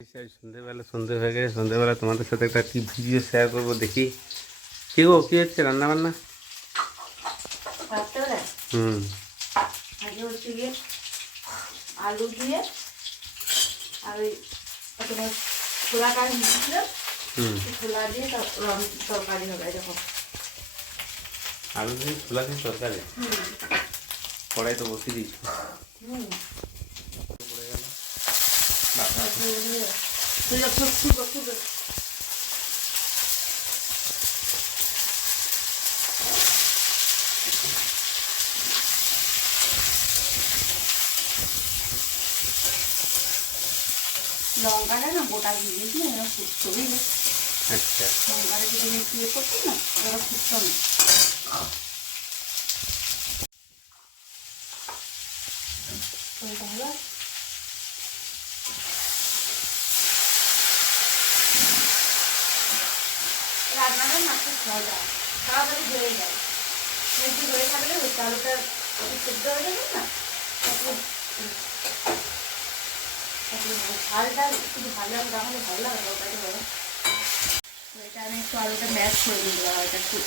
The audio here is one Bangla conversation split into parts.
সন্ধ্যেবেলা সন্ধে হয়ে গেছে, সন্ধ্যেবেলা তোমাদের সাথে একটা কি ভিডিও শেয়ার করবো দেখি। কি গো, কি হচ্ছে রান্না বান্না? হুম। আগে হচ্ছে গিয়ে আলু দিয়ে আর ওই তোমার ছোলা কাজ মিশিয়েছিল, ছোলা দিয়ে তরকারি হবে এরকম। আলু দিয়ে ছোলা দিয়ে তরকারি? কড়াই তো বসিয়ে দিচ্ছি। লঙ্কাটা না গোটা দিয়ে দিয়েছি, এরা ফুটতো বুঝলি। আচ্ছা, লঙ্কাটা যদি একটু ইয়ে করতো না ওরা ফুটতো না। রান্নাটা না খুব মজা, তাড়াতাড়ি হয়ে যায়। একটু হয়ে থাকলে ওই চালটা সেদ্ধ হয়ে যাবে না, ঝালটা একটু ভালো লাগে, তাহলে ভালো লাগে তরকারি বলো। এটা আমি একটু আলুটা ম্যাশ করে নিলাম, এটা একটু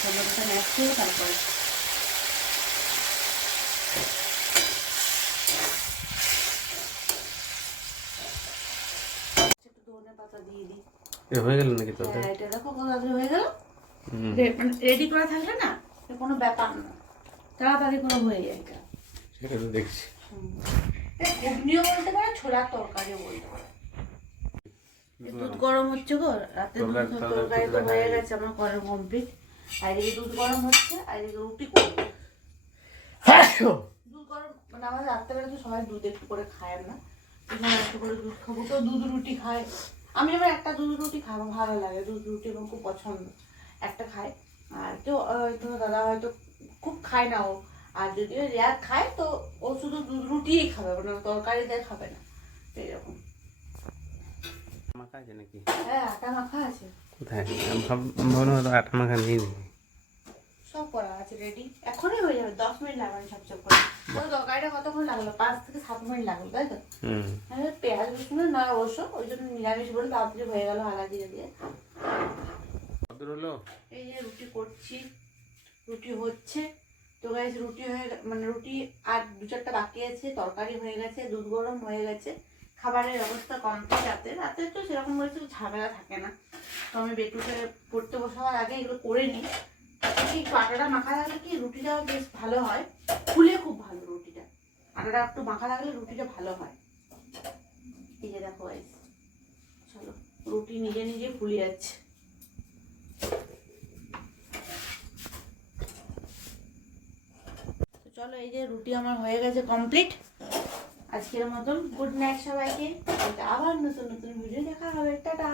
টমেটোটা ম্যাশ করে তারপরে একটু ধনে পাতা দিয়ে দিই। হয়ে গেল নাকি তরকারি? হ্যাঁ, এটা দেখো কত তাড়াতাড়ি হয়ে গেল। মানে রেডি করা থাকলে না কোনো ব্যাপার না, তাড়াতাড়ি করে হয়ে যায় এটা। সেটা তো দেখছি। ঘুগনিও বলতে পারে, ছোলার তরকারিও বলতে পারে। দুধ গরম হচ্ছে গো, রাতে দুধ তরকারি তো হয়ে গেছে আমার করা কমপ্লিট। আর এদিকে দুধ গরম হচ্ছে, আর এদিকে রুটি করবো। দুধ গরম মানে আমাদের রাত্রেবেলা তো সবাই দুধ একটু করে খায় না, একটু করে দুধ খাবো তো দুধ রুটি খায়। আমি আবার একটা দুধ রুটি খাবো, ভালো লাগে দুধ রুটি, আমার খুব পছন্দ। একটা খায়, আর কেউ হয়তো দাদা হয়তো খুব খায় না ও, আর যদিও রেয়ার খায় তো ও শুধু দুধ রুটিই খাবে, মানে তরকারি দিয়ে খাবে না এরকম। মাখা আছে নাকি? হ্যাঁ, আটা মাখা আছে। কোথায়? ভাবলাম হয়তো আটা মাখা নেই নাকি। সব করা আছে রেডি, এখনই হয়ে যাবে, 10 মিনিট লাগবে ঝপঝপ করে। তো তরকারিটা কতক্ষণ লাগলো? 5 থেকে 7 মিনিট লাগলো, তাই তো? পেঁয়াজ রসুনের নয় অবশ্য, ওই জন্য নিরামিষ বলে তাড়াতাড়ি হয়ে গেল আদা দিয়ে দিয়ে। কতদূর হলো? এই যে রুটি করছি, রুটি হচ্ছে তো গাইস, রুটি হয়ে মানে রুটি আর 2-4টা বাকি আছে, তরকারি হয়ে গেছে, দুধ গরম হয়ে গেছে, খাবারের ব্যবস্থা কমপ্লিট। রাতে রাতে তো সেরকম কিছু ঝামেলা থাকে না, তো আমি বেটুকে পড়তে বসাবার আগে এগুলো করে নিই। একটু আটাটা মাখা থাকলে কি রুটিটাও বেশ ভালো হয়, ফুলে খুব ভালো রুটিটা। আটাটা একটু মাখা থাকলে রুটিটা ভালো হয়। এই যে দেখো গাইস, চলো রুটি নিজে নিজে ফুলে যাচ্ছে। চলো, এই যে রুটি আমার হয়ে গেছে কমপ্লিট। আজকের মতন গুড নাইট সবাইকে, আবার নতুন নতুন ভিডিও দেখা হবে, টাটা।